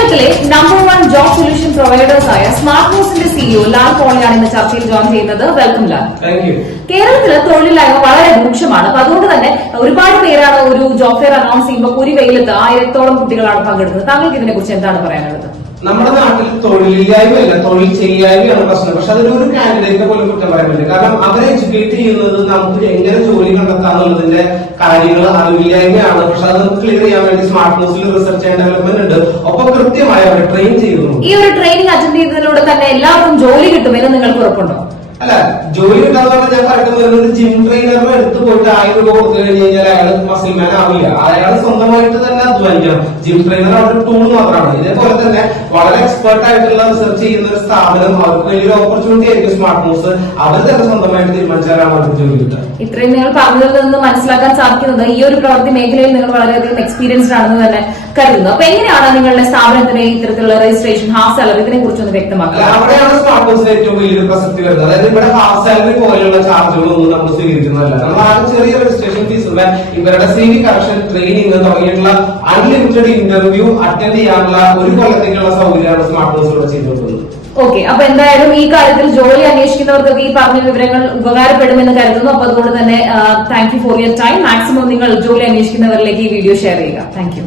കേരളത്തിലെ number 1 job solution പ്രൊവൈഡേഴ്സായ smart മൂവ്സിന്റെ സിഇഒ ലാൽ പോളിയാണ് ഇന്ന് ചർച്ചയിൽ ജോയിൻ ചെയ്യുന്നത്. വെൽക്കം ലാൽ. കേരളത്തില് തൊഴിലില്ലായ്മ വളരെ രൂക്ഷമാണ്. അപ്പൊ അതുകൊണ്ട് തന്നെ ഒരുപാട് പേരാണ് ഒരു ജോബ് ഫെയർ അനൗൺസ് ചെയ്യുമ്പോൾ ഒരു വെയിലത്ത് 1000-ഓളം കുട്ടികളാണ് പങ്കെടുക്കുന്നത്. താങ്കൾക്ക് ഇതിനെ കുറിച്ച് എന്താണ് പറയാനുള്ളത്? നമ്മുടെ നാട്ടിൽ തൊഴിലില്ലായ്മയല്ല, തൊഴിൽ ചെയ്യായ്മയാണ് പ്രശ്നം. പക്ഷെ അതിലൊരു കാൻഡിഡേറ്റിനെ പോലും കുറ്റം പറയാൻ പറ്റില്ല. കാരണം അവരെ എഡ്യൂക്കേറ്റ് ചെയ്യുന്നത് നമുക്ക് എങ്ങനെ ജോലി കണ്ടെത്താന്നുള്ളതിന്റെ കാര്യങ്ങൾ അറിവില്ലായ്മയാണ്. പക്ഷെ അത് നമുക്ക് ക്ലിയർ ചെയ്യാൻ വേണ്ടി സ്മാർട്ട് മൂവ്സിൽ റിസർച്ച് ആൻഡ് ഡെവലപ്മെന്റ് ഉണ്ട്. ഒപ്പം കൃത്യമായി അവരെ ട്രെയിൻ ചെയ്യുന്നു. ഈ ഒരു ട്രെയിനിങ് അറ്റൻഡ് ചെയ്തതിലൂടെ തന്നെ എല്ലാവർക്കും ജോലി കിട്ടുമെന്ന് നിങ്ങൾക്ക് ഉറപ്പുണ്ടോ? അല്ല, ജോലി കിട്ടാന്ന് പറഞ്ഞാൽ ഞാൻ പറയുന്നത് വരുന്നത് ജിം ട്രെയിനറിനെ എടുത്ത് പോയിട്ട് 1000 രൂപ കൊടുത്തു കഴിഞ്ഞ് കഴിഞ്ഞാൽ അയാൾ മസിൽമാൻ ആവില്ല. അയാൾ സ്വന്തമായിട്ട് തന്നെ അധ്വാനിക്കണം. ജിം ട്രെയിനർ അവരുടെ ടൂൾ മാത്രമാണ്. ഇതേപോലെ തന്നെ വളരെ എക്സ്പെർട്ട് ആയിട്ടുള്ള റിസർച്ച് ചെയ്യുന്ന ഒരു സ്ഥാപനം, അവർക്ക് വലിയൊരു ഓപ്പർച്യൂണിറ്റി ആയിരിക്കും സ്മാർട്ട് മൂവ്സ്. അവർ തന്നെ സ്വന്തമായിട്ട് തീരുമാനിച്ചാലാണ് അവർക്ക് ജോലി കിട്ടുക. ഇത്രയും നിങ്ങൾ പറഞ്ഞതിൽ നിന്ന് മനസ്സിലാക്കാൻ സാധിക്കുന്നത് ഈ ഒരു പ്രവൃത്തി മേഖലയിൽ നിങ്ങൾ വളരെയധികം എക്സ്പീരിയൻസ്ഡ് ആണെന്ന് തന്നെ കരുതുന്നു. അപ്പൊ എങ്ങനെയാണ് നിങ്ങളുടെ സ്ഥാപനത്തിന്റെ ഇത്തരത്തിലുള്ള രജിസ്ട്രേഷൻ, ഹാഫ് സാലറി, ഇതിനെ കുറിച്ചൊന്ന് വ്യക്തമാക്കുക. അവിടെയാണ് സ്മാർട്ട് മൂവ്സിന് ഏറ്റവും വലിയൊരു പ്രസക്തി വരുന്നത്. അതായത് ഇവിടെ ഹാഫ് സാലറി പോലെയുള്ള ചാർജുകളൊന്നും നമ്മൾ സ്വീകരിക്കുന്നതല്ല. നമ്മൾ ആകെ ചെറിയ രജിസ്ട്രേഷൻ ഫീസ് ഉള്ള ഇവരുടെ CV കറക്ഷൻ, ട്രെയിനിങ് തുടങ്ങിയിട്ടുള്ള അൺലിമിറ്റഡ് ഇന്റർവ്യൂ അറ്റൻഡ് ചെയ്യാനുള്ള ഒരു കൊല്ലത്തേക്കുള്ള സൗകര്യമാണ് സ്മാർട്ട് മൂവ്സിലൂടെ ചെയ്തുകൊടുക്കുന്നത്. ഓക്കെ, അപ്പൊ എന്തായാലും ഈ കാര്യത്തിൽ ജോലി അന്വേഷിക്കുന്നവർക്കൊക്കെ ഈ പറഞ്ഞ വിവരങ്ങൾ ഉപകാരപ്പെടുമെന്ന് കരുതുന്നു. അപ്പൊ അതുകൊണ്ട് തന്നെ thank you for your time. Maximum നിങ്ങൾ ജോലി അന്വേഷിക്കുന്നവരിലേക്ക് ഈ വീഡിയോ ഷെയർ ചെയ്യുക. Thank you.